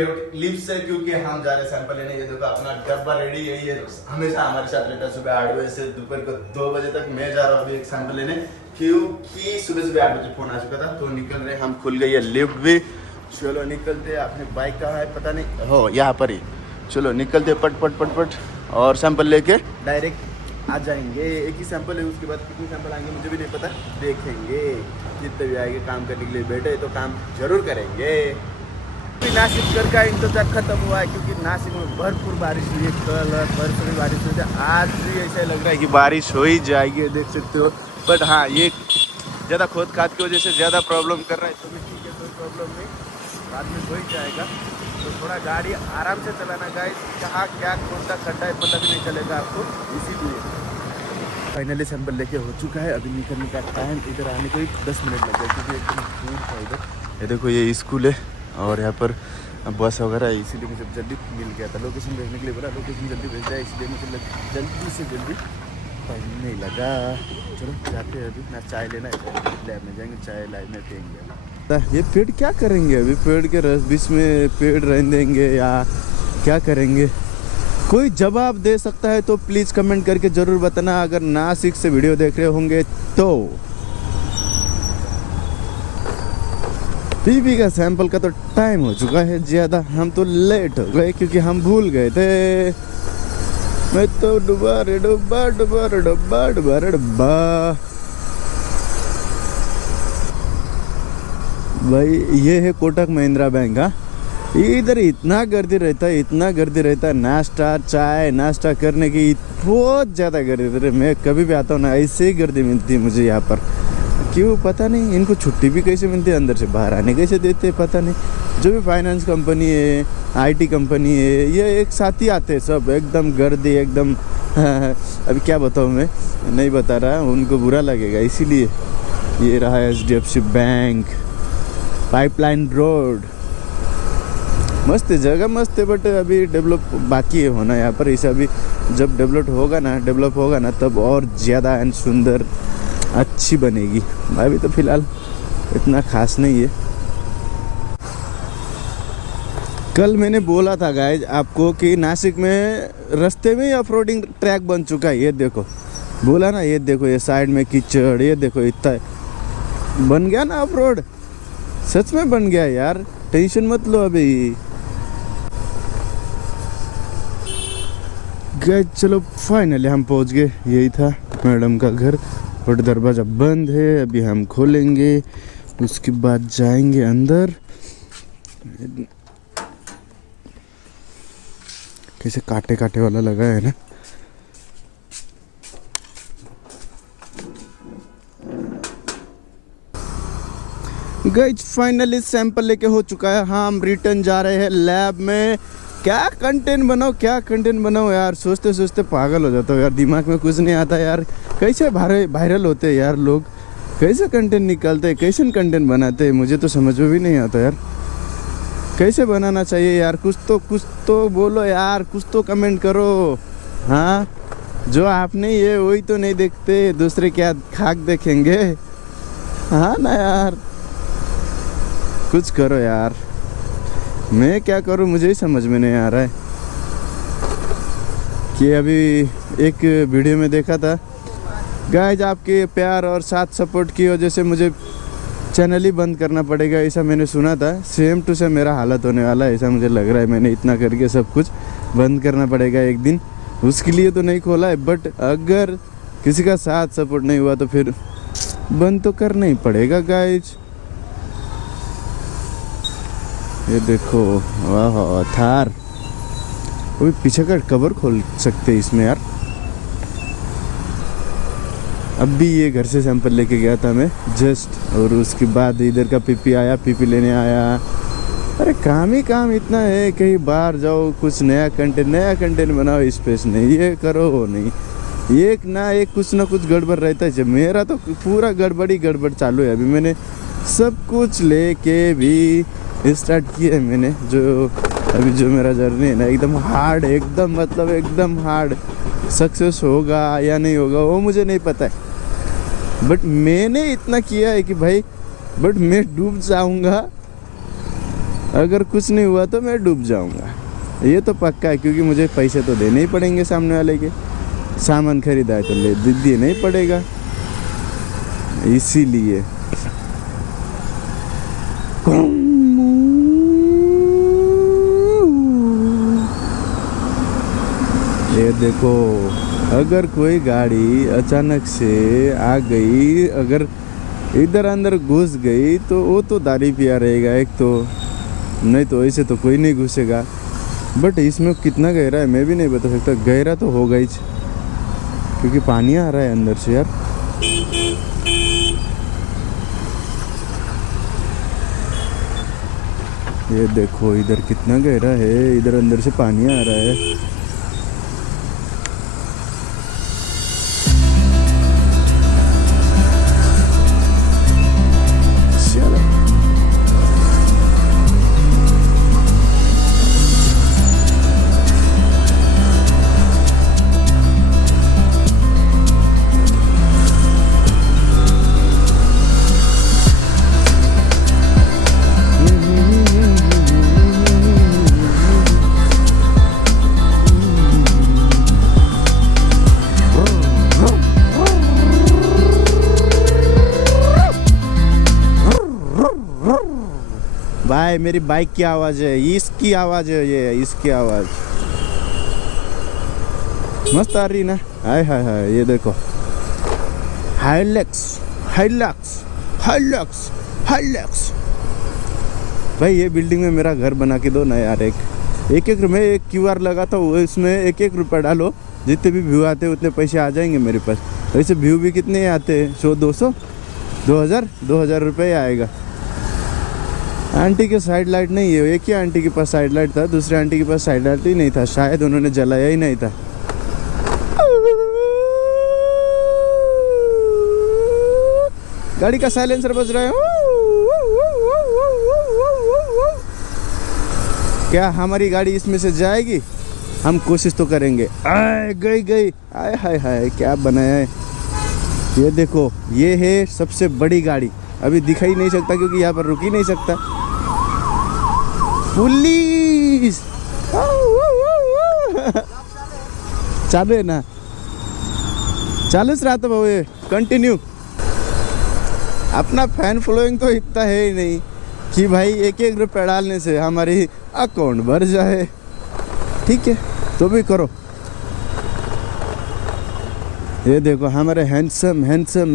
Lift से, क्योंकि हम जा रहे सैंपल लेने। ये देखो अपना डब्बा रेडी है, ये हमेशा हमारे साथ रहता है। सुबह 8 बजे से दोपहर को 2 बजे तक मैं जा रहा हूँ अभी एक सैंपल लेने, क्योंकि सुबह 8 बजे फोन आ चुका था। तो निकल रहे हम, खुल गई है लिफ्ट भी। चलो निकलते, अपनी बाइक कहाँ है पता नहीं, हो यहाँ पर ही। चलो निकलते पट पट पट पट, और सैंपल लेके डायरेक्ट आ जाएंगे। एक ही सैंपल है, उसके बाद कितने सैंपल आएंगे मुझे भी नहीं पता, देखेंगे। जितने भी आएंगे काम करने के लिए बैठे तो काम जरूर करेंगे। नासिक घर का इंतजार खत्म हुआ है, क्योंकि नासिक में भरपूर बारिश हुई है। कल और परसों भी बारिश हुई है, आज भी ऐसा लग रहा है कि बारिश हो ही जाएगी, देख सकते हो। बट हाँ, ये ज़्यादा खोद खाद की वजह से ज़्यादा प्रॉब्लम कर रहा है, तो भी ठीक है, कोई प्रॉब्लम नहीं, बाद में हो ही जाएगा। तो थोड़ा गाड़ी आराम से चलाना गाइस, कहाँ क्या कौन सा खड्डा है पता भी नहीं चलेगा आपको, इसीलिए। फाइनली सैंपल लेके हो चुका है, अभी निकलने का टाइम। इधर आने को 10 मिनट लग गए, क्योंकि एकदम दूर था इधर। ये देखो ये स्कूल है, और यहाँ पर बस वगैरह है, इसीलिए मुझे जल्दी मिल गया था। लोकेशन भेजने के लिए बोला, लोकेशन जल्दी भेज दिया, इसलिए मुझे जल्दी से जल्दी टाइम नहीं लगा। चलो जाते हैं अभी, ना चाय लेना है, लैब में जाएंगे, चाय लैब में पियेंगे। ये पेड़ क्या करेंगे अभी, पेड़ के रस बीच में पेड़ रहने देंगे या क्या करेंगे? कोई जवाब दे सकता है तो प्लीज़ कमेंट करके ज़रूर बताना, अगर नासिक से वीडियो देख रहे होंगे तो। पीपी का सैंपल का तो टाइम हो चुका है ज़्यादा, हम तो लेट हो गए क्योंकि हम भूल गए थे। मैं तो डुबा रे डुबा डुबा रे डुबा डुबा रे डुबा। भाई ये है कोटक महिंद्रा बैंक। हाँ, इधर इतना गर्दी रहता है, इतना गर्दी रहता है। नाश्ता चाय नाश्ता करने की बहुत ज़्यादा गर्दी रहती है। मैं कभी भी आता हूँ ना, ऐसे ही गर्दी मिलती है मुझे यहाँ पर। क्यों पता नहीं, इनको छुट्टी भी कैसे मिलती है, अंदर से बाहर आने कैसे देते हैं पता नहीं। जो भी फाइनेंस कंपनी है, आईटी कंपनी है, ये एक साथ ही आते हैं सब, एकदम गर्दी एकदम। अभी क्या बताऊँ, मैं नहीं बता रहा, उनको बुरा लगेगा, इसीलिए। ये रहा HDFC बैंक, पाइपलाइन रोड, मस्त जगह मस्त है, बट अभी डेवलप बाकी है होना यहाँ पर। इसे अभी जब डेवलप होगा ना तब और ज़्यादा एंड सुंदर अच्छी बनेगी। अभी तो फिलहाल इतना खास नहीं है। कल मैंने बोला था गाइज आपको कि नासिक में रास्ते में ऑफ-रोडिंग ट्रैक बन चुका है। ये देखो, बोला ना, ये देखो, ये साइड में कीचड़, ये देखो इतना बन गया ना ऑफ रोड, सच में बन गया यार, टेंशन मत लो अभी। गाइस चलो फाइनली हम पहुंच गए, यही था मैडम का घर, बट दरवाज़ा बंद है। अभी हम खोलेंगे, उसके बाद जाएंगे अंदर। कैसे काटे काटे वाला लगा है ना। गाइस फाइनली सैंपल लेके हो चुका है, हम रिटर्न जा रहे हैं लैब में। क्या कंटेंट बनाओ यार, सोचते सोचते पागल हो जाता हूँ यार, दिमाग में कुछ नहीं आता यार। कैसे वायरल होते हैं यार लोग, कैसे कंटेंट निकालते हैं, कैसे कंटेंट बनाते हैं, मुझे तो समझ में भी नहीं आता यार। कैसे बनाना चाहिए यार, कुछ तो बोलो यार, कुछ तो कमेंट करो। हाँ, जो आप नहीं है वही तो नहीं देखते, दूसरे क्या खाक देखेंगे। हाँ ना यार, कुछ करो यार। मैं क्या करूं, मुझे ही समझ में नहीं आ रहा है। कि अभी एक वीडियो में देखा था गाइज, आपके प्यार और साथ सपोर्ट की वजह से मुझे चैनल ही बंद करना पड़ेगा, ऐसा मैंने सुना था। सेम टू सेम मेरा हालत होने वाला है, ऐसा मुझे लग रहा है। मैंने इतना करके सब कुछ बंद करना पड़ेगा एक दिन, उसके लिए तो नहीं खोला है। बट अगर किसी का साथ सपोर्ट नहीं हुआ तो फिर बंद तो करना ही पड़ेगा गाइज। ये देखो, वाह थार, वो पीछे का कवर खोल सकते हैं इसमें यार। अब भी ये घर से सैंपल लेके गया था मैं जस्ट, और उसके बाद इधर का पीपी आया, पीपी लेने आया। अरे काम ही काम इतना है, कहीं बाहर जाओ, कुछ नया कंटेंट बनाओ, स्पेस नहीं, ये करो वो नहीं, एक कुछ ना कुछ गड़बड़ रहता है। मेरा तो पूरा गड़बड़ चालू है। अभी मैंने सब कुछ लेके भी स्टार्ट किया है मैंने, जो मेरा जर्नी है ना, एकदम हार्ड, एकदम हार्ड। सक्सेस होगा या नहीं होगा वो मुझे नहीं पता है, बट मैंने इतना किया है कि भाई, बट मैं डूब जाऊंगा अगर कुछ नहीं हुआ तो मैं डूब जाऊंगा, ये तो पक्का है, क्योंकि मुझे पैसे तो देने ही पड़ेंगे सामने वाले के। सामान खरीदा है तो ले देना ही पड़ेगा, इसीलिए। ये देखो, अगर कोई गाड़ी अचानक से आ गई, अगर इधर अंदर घुस गई तो वो तो दारी पिया रहेगा एक तो, नहीं तो ऐसे तो कोई नहीं घुसेगा। बट इसमें कितना गहरा है मैं भी नहीं बता सकता, गहरा तो होगा ही क्योंकि पानी आ रहा है अंदर से यार। ये देखो इधर कितना गहरा है, इधर अंदर से पानी आ रहा है। भाई मेरी बाइक की आवाज है, इसकी आवाज है, ये इसकी आवाज मस्त आ रही ना। हाय हाय हाय, ये देखो हाइलक्स हाइलक्स हाइलक्स हाइलक्स। भाई ये बिल्डिंग में मेरा घर बना के दो ना यार। एक में एक QR लगाता हूँ, इसमें एक रुपया डालो, जितने भी व्यू आते हैं उतने पैसे आ जाएंगे मेरे पास। वैसे व्यू भी कितने आते हैं, 100 200 2000 रुपये आएगा। आंटी के साइड लाइट नहीं है, एक ही आंटी के पास साइड लाइट था, दूसरे आंटी के पास साइड लाइट ही नहीं था, शायद उन्होंने जलाया ही नहीं था। गाड़ी का साइलेंसर बज रहा है। क्या हमारी गाड़ी इसमें से जाएगी? हम कोशिश तो करेंगे। आए गई आए हाय हाय, क्या बनाया है ये देखो। ये है सबसे बड़ी गाड़ी, अभी दिखाई नहीं सकता क्योंकि यहाँ पर रुक ही नहीं सकता। पुलिस चालू है ना, चालूच रहा था भाऊ, ये कंटिन्यू। अपना फैन फॉलोइंग तो इतना है ही नहीं कि भाई एक रुपया डालने से हमारी अकाउंट भर जाए। ठीक है तो भी करो। ये देखो हमारे हैंडसम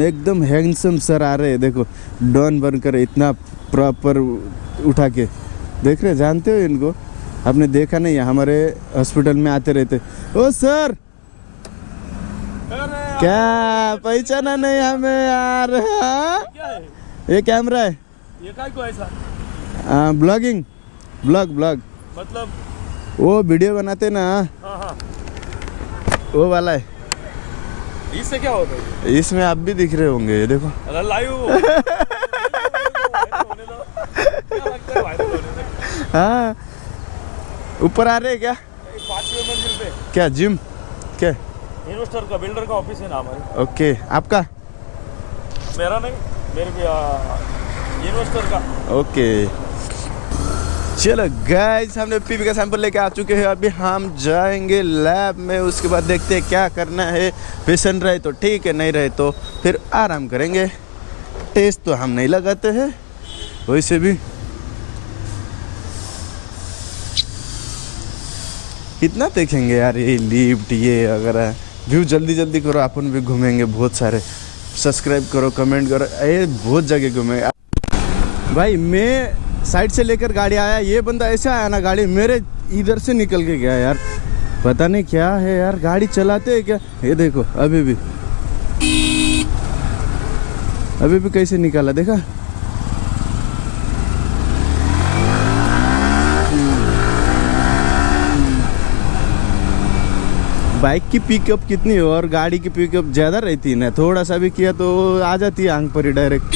एकदम हैंडसम सर आ रहे हैं, देखो डॉन बनकर इतना प्रॉपर उठा के। देख रहे, जानते हो इनको? आपने देखा नहीं, हमारे हॉस्पिटल में आते रहते। ओ सर, क्या पहचाना नहीं हमें यार? क्या है? ये कैमरा है, ये काय को ऐसा? ब्लॉगिंग ब्लॉग मतलब वो वीडियो बनाते ना, हाँ वो वाला है। इससे क्या होता है? इसमें आप भी दिख रहे होंगे, ये देखो। अरे लाइव हाँ, ऊपर आ रहे हैं क्या? 5वीं मंजिल पे। क्या जिम? क्या इन्वेस्टर का, बिल्डर का ऑफिस है ना हमारे। ओके, आपका? मेरा नहीं, मेरे भी इन्वेस्टर का। ओके चलो गाइस, हमने पीपी का सैंपल लेके आ चुके हैं। अभी हम जाएंगे लैब में, उसके बाद देखते हैं क्या करना है। पेशेंट रहे तो ठीक है, नहीं रहे तो फिर आराम करेंगे। टेस्ट तो हम नहीं लगाते हैं वैसे भी। कितना देखेंगे यार ये लिफ्ट ये वगैरह। व्यू जल्दी करो, अपन भी घूमेंगे बहुत सारे। सब्सक्राइब करो, कमेंट करो, ये बहुत जगह घूमेंगे भाई। मैं साइड से लेकर गाड़ी आया, ये बंदा ऐसे आया ना, गाड़ी मेरे इधर से निकल के गया यार। पता नहीं क्या है यार, गाड़ी चलाते हैं क्या? ये देखो अभी भी कैसे निकाला, देखा? बाइक की पिकअप कितनी है और गाड़ी की पिकअप ज़्यादा रहती है ना, थोड़ा सा भी किया तो आ जाती है आंख पर ही डायरेक्ट।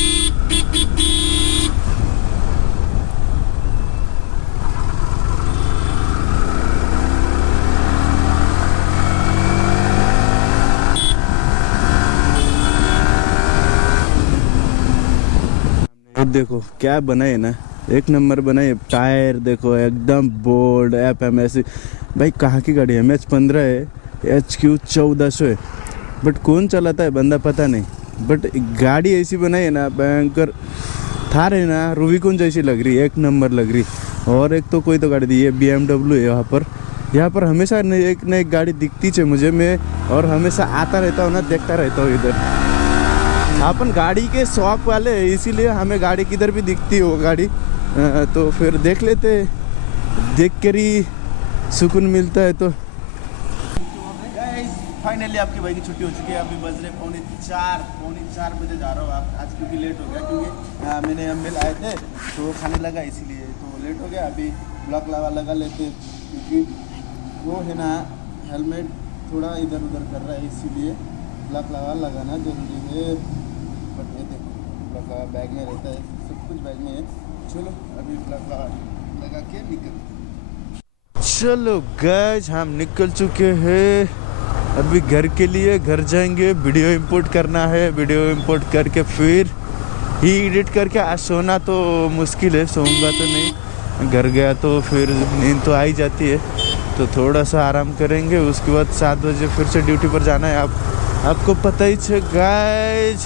देखो क्या बना है ना, एक नंबर बनाई। टायर देखो एकदम बोल्ड, FMS। भाई कहाँ की गाड़ी है? MH15 है, HQ 1400 है, बट कौन चलाता है बंदा पता नहीं। बट गाड़ी ऐसी बनाई है ना भयंकर। थार है ना रूबिकॉन जैसी लग रही है, एक नंबर लग रही। और एक तो कोई तो गाड़ी दी है, BMW है। यहाँ पर हमेशा एक न एक गाड़ी दिखती है मुझे, मैं और हमेशा आता रहता हूँ ना, देखता रहता हूँ इधर। अपन गाड़ी के शौक वाले हैं, इसीलिए हमें गाड़ी किधर भी दिखती हो गाड़ी तो फिर देख लेते, देख कर ही सुकून मिलता है। तो फाइनली आपकी भाई की छुट्टी हो चुकी है। अभी बज रहे पौने चार बजे जा रहा हूँ आप आज, क्योंकि लेट हो गया, क्योंकि मैंने मिल आए थे तो खाने लगा, इसीलिए तो लेट हो गया। अभी ब्लॉक लगा लेते, क्योंकि वो है ना हेलमेट थोड़ा इधर उधर कर रहा है, इसीलिए ब्लॉक लगाना जरूरी है। बट ये देखो ब्लॉक बैग में रहता है, सब कुछ बैग में है। चलो अभी ब्लॉक लगा के निकल। चलो गाइस हम निकल चुके हैं अभी घर के लिए। घर जाएंगे, वीडियो इंपोर्ट करना है, वीडियो इंपोर्ट करके फिर ही एडिट करके। आज सोना तो मुश्किल है, सोऊंगा तो नहीं। घर गया तो फिर नींद तो आ ही जाती है, तो थोड़ा सा आराम करेंगे। उसके बाद 7 बजे फिर से ड्यूटी पर जाना है। आपको पता ही है गाइस,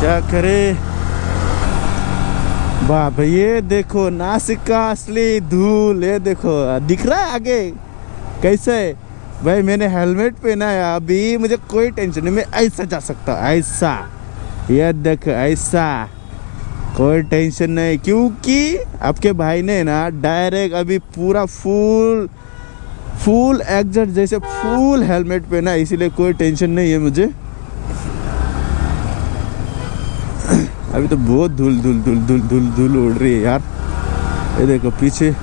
क्या करे। बाप ये देखो नासिक का असली धूल, ये देखो दिख रहा है आगे कैसे। भाई मैंने हेलमेट पहना है, अभी मुझे कोई टेंशन नहीं, मैं ऐसा जा सकता हूँ, ऐसा। ये देखो ऐसा, कोई टेंशन नहीं, क्योंकि आपके भाई ने ना डायरेक्ट अभी पूरा फुल एग्जैक्ट जैसे फुल हेलमेट पहना है, इसीलिए कोई टेंशन नहीं है मुझे। अभी तो बहुत धूल उड़ रही है यार। ये देखो पीछे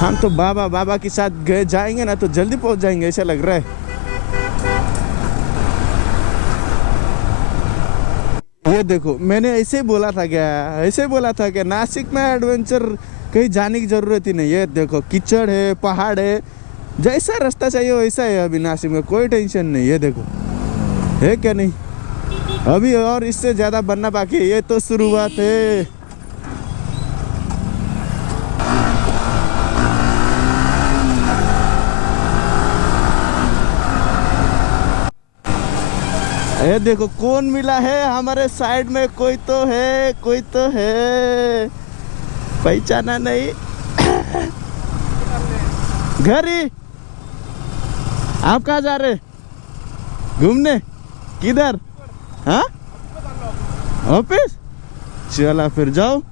हम तो बाबा के साथ गए जाएंगे ना तो जल्दी पहुंच जाएंगे, ऐसा लग रहा है। ये देखो मैंने ऐसे बोला था क्या नासिक में एडवेंचर कहीं जाने की जरूरत ही नहीं है। देखो कीचड़ है, पहाड़ है, जैसा रास्ता चाहिए वैसा है अभी नासिक में, कोई टेंशन नहीं है। देखो है क्या नहीं, अभी और इससे ज्यादा बनना बाकी है, ये तो शुरुआत है। ये देखो कौन मिला है हमारे साइड में, कोई तो है पहचाना नहीं। घर ही। आप कहाँ जा रहे घूमने? किधर? हाँ ऑफिस, चला फिर जाओ।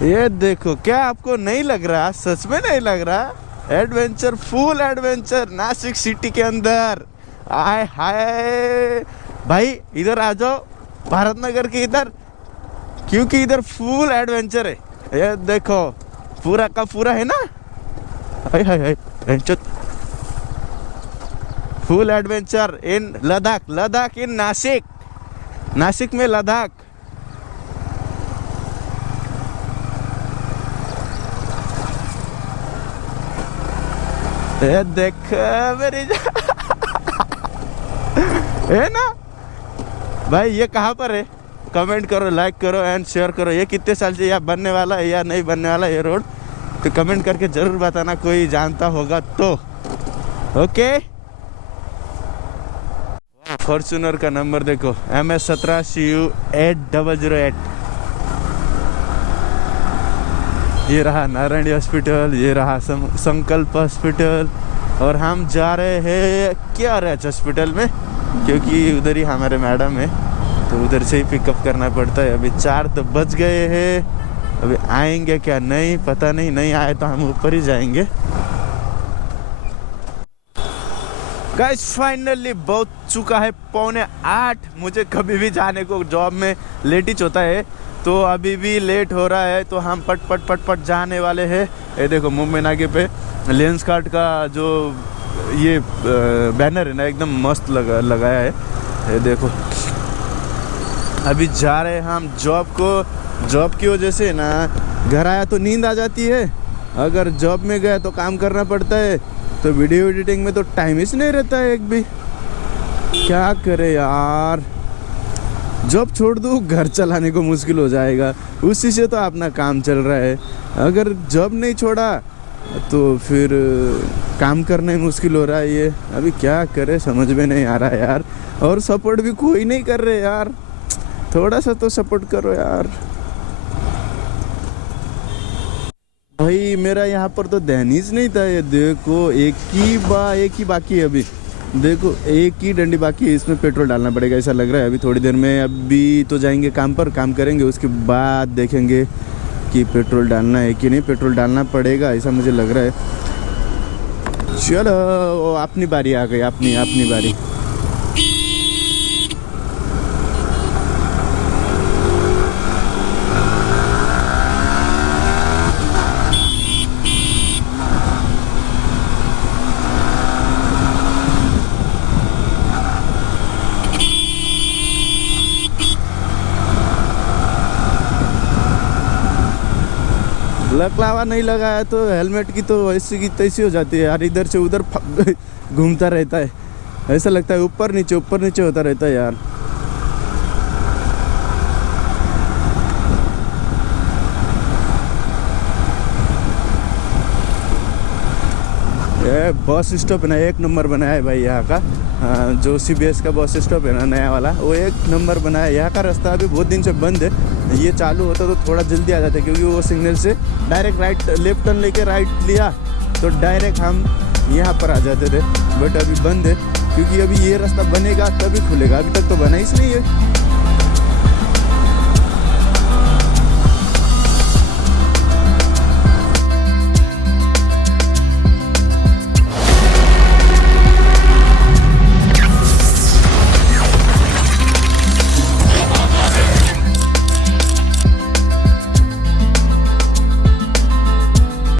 ये देखो, क्या आपको नहीं लग रहा, सच में नहीं लग रहा adventure, full adventure Nashik city के अंदर। आए हाय भाई इधर आ जाओ, भारत नगर के इधर, क्योंकि इधर फुल एडवेंचर है। ये देखो पूरा का पूरा है ना, हाय हाय फुल एडवेंचर इन लद्दाख इन नासिक में लद्दाख। ये देख मेरी है ना भाई, ये कहाँ पर है? कमेंट करो, लाइक करो एंड शेयर करो। ये कितने साल से या बनने वाला है या नहीं बनने वाला ये रोड, तो कमेंट करके जरूर बताना, कोई जानता होगा तो। ओके, फॉर्च्यूनर का नंबर देखो, MS17 CU 8008। ये रहा नारायणी हॉस्पिटल, ये रहा संकल्प हॉस्पिटल, और हम जा रहे हैं KRH हॉस्पिटल में, क्योंकि उधर ही हमारे मैडम है, तो उधर से ही पिकअप करना पड़ता है। अभी 4 तो बज गए हैं, अभी आएंगे क्या नहीं पता नहीं आए तो हम ऊपर ही जाएंगे। गाइस फाइनली बहुत चुका है 7:45। मुझे कभी भी जाने को जॉब में लेट ही होता है, तो अभी भी लेट हो रहा है, तो हम पट जाने वाले हैं। ये देखो मुंबई नाके पे लेंस कार्ट का जो ये बैनर है ना एकदम मस्त लगाया है। ये देखो अभी जा रहे हैं हम जॉब की वजह से ना घर आया तो नींद आ जाती है, अगर जॉब में गया तो काम करना पड़ता है, तो वीडियो एडिटिंग में तो टाइम ही नहीं रहता है एक भी। क्या करे यार, जॉब छोड़ दूँ घर चलाने को मुश्किल हो जाएगा, उसी से तो अपना काम चल रहा है। अगर जॉब नहीं छोड़ा तो फिर काम करना ही मुश्किल हो रहा है। ये अभी क्या करे समझ में नहीं आ रहा है यार, और सपोर्ट भी कोई नहीं कर रहे यार, थोड़ा सा तो सपोर्ट करो यार। भाई मेरा यहाँ पर तो दहलीज नहीं था, ये देखो एक ही बाकी है अभी, देखो एक ही डंडी बाकी है, इसमें पेट्रोल डालना पड़ेगा ऐसा लग रहा है। अभी थोड़ी देर में अभी तो जाएंगे काम पर, काम करेंगे, उसके बाद देखेंगे कि पेट्रोल डालना है कि नहीं। पेट्रोल डालना पड़ेगा ऐसा मुझे लग रहा है। चलो अपनी बारी आ गई, अपनी बारी। लकलावा नहीं लगाया तो हेलमेट की तो ऐसी की तैसी हो जाती है यार, इधर से उधर घूमता रहता है, ऐसा लगता है ऊपर नीचे होता रहता है यार। ये बस स्टॉप है ना, एक नंबर बनाया है भाई यहाँ का। जो CBS का बस स्टॉप है ना नया वाला, वो एक नंबर बनाया है। यहाँ का रास्ता अभी बहुत दिन से बंद है, ये चालू होता तो थोड़ा जल्दी आ जाता, क्योंकि वो सिग्नल से डायरेक्ट लेफ्ट टर्न लेके राइट लिया तो डायरेक्ट हम यहाँ पर आ जाते थे। बट अभी बंद है, क्योंकि अभी ये रास्ता बनेगा तभी खुलेगा, अभी तक तो बना ही नहीं है।